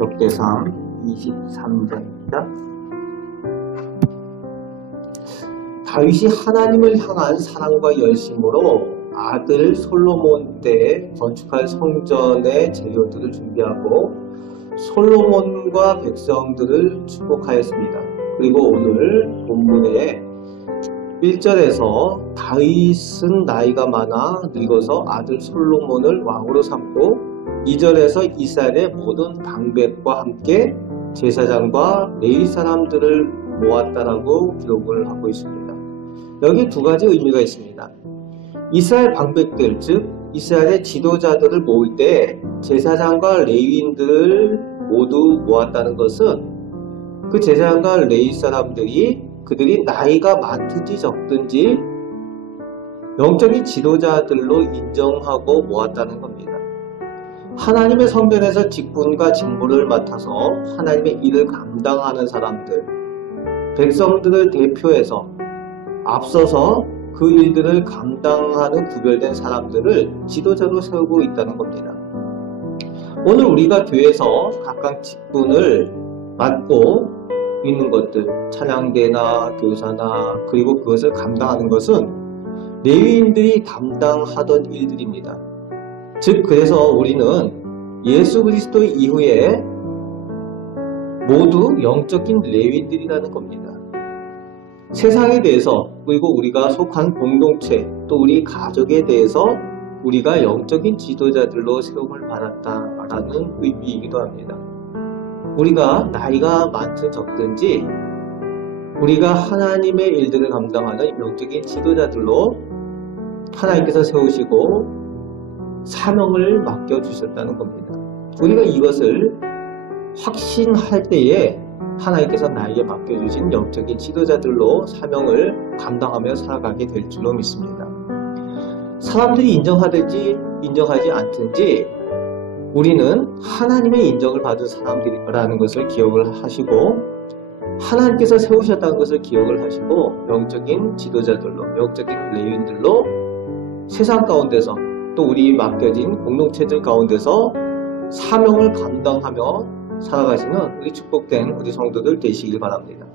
역대상 23장입니다. 다윗이 하나님을 향한 사랑과 열심으로 아들 솔로몬 때 건축할 성전의 재료들을 준비하고 솔로몬과 백성들을 축복하였습니다. 그리고 오늘 본문에 1절에서 다윗은 나이가 많아 늙어서 아들 솔로몬을 왕으로 삼고 2절에서 이스라엘의 모든 방백과 함께 제사장과 레위 사람들을 모았다라고 기록을 하고 있습니다. 여기 두 가지 의미가 있습니다. 이스라엘 방백들, 즉 이스라엘의 지도자들을 모을 때 제사장과 레위인들을 모두 모았다는 것은 그 제사장과 레위 사람들이 그들이 나이가 많든지 적든지 영적인 지도자들로 인정하고 모았다는 겁니다. 하나님의 성전에서 직분과 직무를 맡아서 하나님의 일을 감당하는 사람들, 백성들을 대표해서 앞서서 그 일들을 감당하는 구별된 사람들을 지도자로 세우고 있다는 겁니다. 오늘 우리가 교회에서 각각 직분을 맡고 있는 것들, 찬양대나 교사나 그리고 그것을 감당하는 것은 레위인들이 담당하던 일들입니다. 즉 그래서 우리는 예수 그리스도 이후에 모두 영적인 레위인들이라는 겁니다. 세상에 대해서 그리고 우리가 속한 공동체 또 우리 가족에 대해서 우리가 영적인 지도자들로 세움을 받았다라는 의미이기도 합니다. 우리가 나이가 많든 적든지 우리가 하나님의 일들을 감당하는 영적인 지도자들로 하나님께서 세우시고 사명을 맡겨주셨다는 겁니다. 우리가 이것을 확신할 때에 하나님께서 나에게 맡겨주신 영적인 지도자들로 사명을 감당하며 살아가게 될 줄로 믿습니다. 사람들이 인정하든지 인정하지 않든지 우리는 하나님의 인정을 받은 사람들이라는 것을 기억을 하시고 하나님께서 세우셨다는 것을 기억을 하시고 영적인 지도자들로, 영적인 레위인들로 세상 가운데서 또 우리 맡겨진 공동체들 가운데서 사명을 감당하며 살아가시는 우리 축복된 우리 성도들 되시길 바랍니다.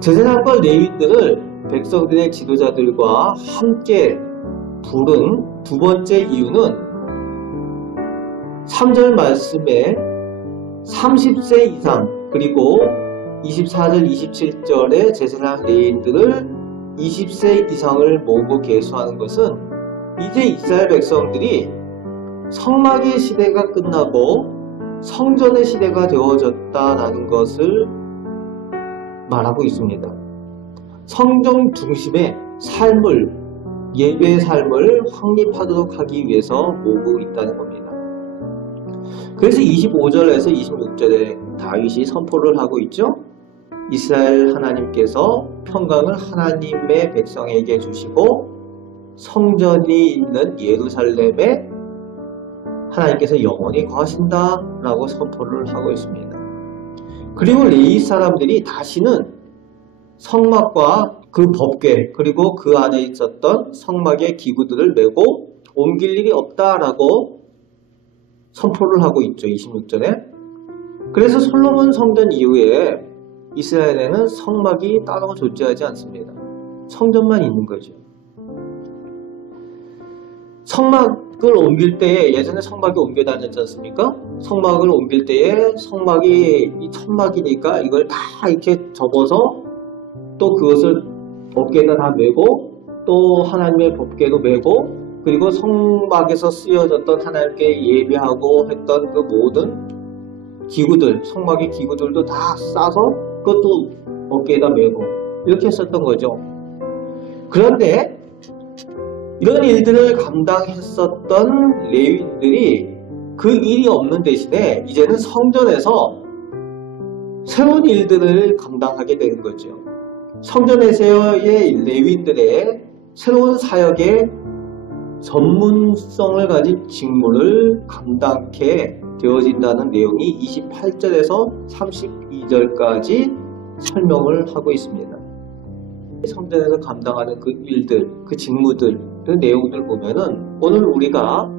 제사장과 레위인들을 백성들의 지도자들과 함께 부른 두 번째 이유는 3절 말씀에 30세 이상 그리고 24절 27절의 제사장 레위인들을 20세 이상을 모으고 계수하는 것은 이제 이스라엘 백성들이 성막의 시대가 끝나고 성전의 시대가 되어졌다라는 것을 말하고 있습니다. 성전 중심의 삶을, 예배의 삶을 확립하도록 하기 위해서 모으고 있다는 겁니다. 그래서 25절에서 26절에 다윗이 선포를 하고 있죠. 이스라엘 하나님께서 평강을 하나님의 백성에게 주시고 성전이 있는 예루살렘에 하나님께서 영원히 거하신다 라고 선포를 하고 있습니다. 그리고 레위 사람들이 다시는 성막과 그 법궤 그리고 그 안에 있었던 성막의 기구들을 메고 옮길 일이 없다라고 선포를 하고 있죠. 26절에. 그래서 솔로몬 성전 이후에 이스라엘에는 성막이 따로 존재하지 않습니다. 성전만 있는 거죠. 성막을 옮길 때에 예전에 성막이 옮겨 다녔지 않습니까? 성막을 옮길 때에 성막이 이 천막이니까 이걸 다 이렇게 접어서 또 그것을 어깨에다 다 메고 또 하나님의 법궤도 메고 그리고 성막에서 쓰여졌던 하나님께 예배하고 했던 그 모든 기구들, 성막의 기구들도 다 싸서 그것도 어깨에다 메고 이렇게 했었던 거죠. 그런데 이런 일들을 감당했었던 레위인들이 그 일이 없는 대신에 이제는 성전에서 새로운 일들을 감당하게 되는 거죠. 성전에서의 레위인들의 새로운 사역의 전문성을 가진 직무를 감당케 되어진다는 내용이 28절에서 32절까지 설명을 하고 있습니다. 성전에서 감당하는 그 일들, 그 직무들, 그 내용들 보면은 오늘 우리가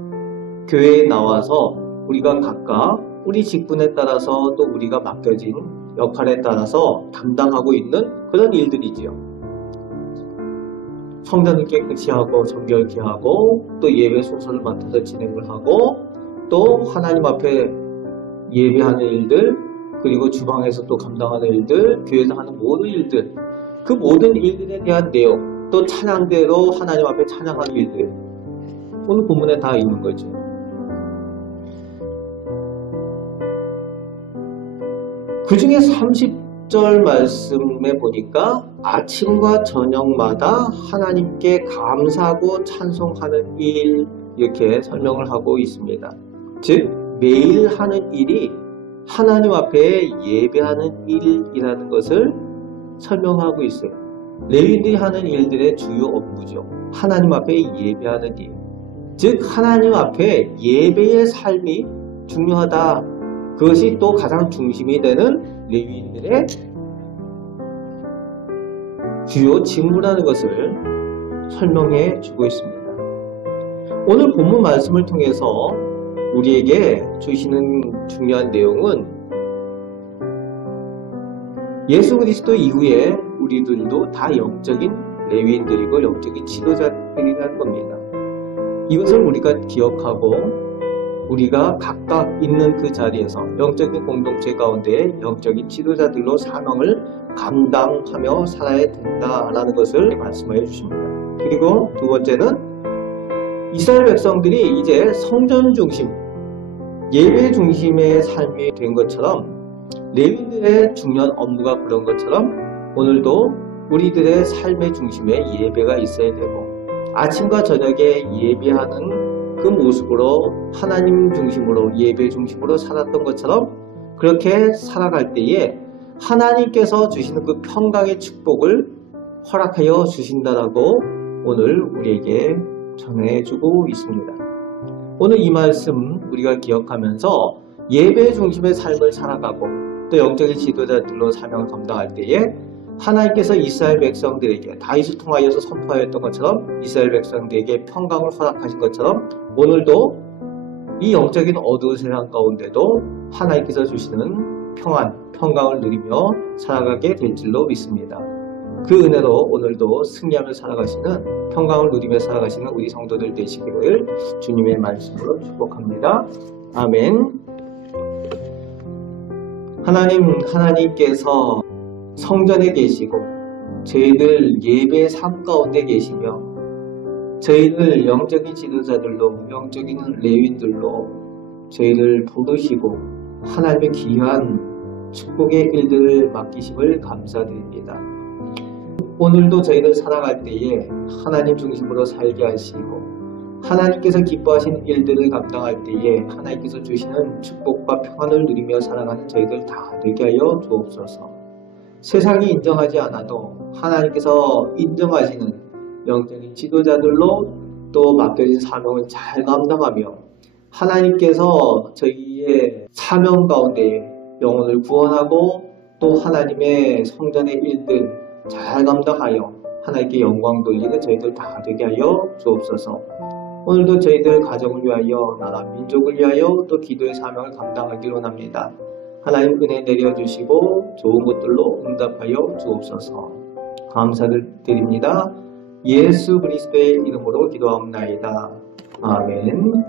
교회에 나와서 우리가 각각 우리 직분에 따라서 또 우리가 맡겨진 역할에 따라서 담당하고 있는 그런 일들이지요. 성전을 깨끗이 하고 정결케 하고 또 예배 순서를 맡아서 진행을 하고 또 하나님 앞에 예배하는 일들, 그리고 주방에서 또 감당하는 일들, 교회에서 하는 모든 일들, 그 모든 일들에 대한 내용, 또 찬양대로 하나님 앞에 찬양하는 일들, 오늘 본문에 다 있는 거죠. 그 중에 30절 말씀에 보니까 아침과 저녁마다 하나님께 감사하고 찬송하는 일, 이렇게 설명을 하고 있습니다. 즉 매일 하는 일이 하나님 앞에 예배하는 일이라는 것을 설명하고 있어요. 레위인들이 하는 일들의 주요 업무죠. 하나님 앞에 예배하는 일. 즉 하나님 앞에 예배의 삶이 중요하다. 그것이 또 가장 중심이 되는 레위인들의 주요 직무라는 것을 설명해 주고 있습니다. 오늘 본문 말씀을 통해서 우리에게 주시는 중요한 내용은 예수 그리스도 이후에 우리들도 다 영적인 레위인들이고 영적인 지도자들이라는 겁니다. 이것을 우리가 기억하고 우리가 각각 있는 그 자리에서 영적인 공동체 가운데 영적인 지도자들로 사명을 감당하며 살아야 된다라는 것을 말씀해 주십니다. 그리고 두 번째는 이스라엘 백성들이 이제 성전 중심, 예배 중심의 삶이 된 것처럼 레위인들의 중요한 업무가 그런 것처럼 오늘도 우리들의 삶의 중심에 예배가 있어야 되고 아침과 저녁에 예배하는 그 모습으로 하나님 중심으로 예배 중심으로 살았던 것처럼 그렇게 살아갈 때에 하나님께서 주시는 그 평강의 축복을 허락하여 주신다라고 오늘 우리에게 전해주고 있습니다. 오늘 이 말씀 우리가 기억하면서 예배 중심의 삶을 살아가고 또 영적인 지도자들로 사명을 감당할 때에 하나님께서 이스라엘 백성들에게 다윗을 통하여서 선포하였던 것처럼 이스라엘 백성들에게 평강을 허락하신 것처럼 오늘도 이 영적인 어두운 세상 가운데도 하나님께서 주시는 평강을 누리며 살아가게 될 줄로 믿습니다. 그 은혜로 오늘도 승리하며 살아가시는 평강을 누리며 살아가시는 우리 성도들 되시기를 주님의 말씀으로 축복합니다. 아멘. 하나님께서 성전에 계시고 저희들 예배 삶 가운데 계시며 저희들 영적인 지도자들로 영적인 레위인들로 저희를 부르시고 하나님의 귀한 축복의 일들을 맡기심을 감사드립니다. 오늘도 저희들 살아갈 때에 하나님 중심으로 살게 하시고 하나님께서 기뻐하시는 일들을 감당할 때에 하나님께서 주시는 축복과 평안을 누리며 살아가는 저희들 다 되게 하여 주옵소서. 세상이 인정하지 않아도 하나님께서 인정하시는 영적인 지도자들로 또 맡겨진 사명을 잘 감당하며 하나님께서 저희의 사명 가운데 영혼을 구원하고 또 하나님의 성전의 일들 잘 감당하여 하나님께 영광 돌리는 저희들 다 되게 하여 주옵소서. 오늘도 저희들 가정을 위하여 나라 민족을 위하여 또 기도의 사명을 감당하기로 합니다. 하나님 은혜 내려주시고 좋은 것들로 응답하여 주옵소서. 감사드립니다. 예수 그리스도의 이름으로 기도하옵나이다. 아멘.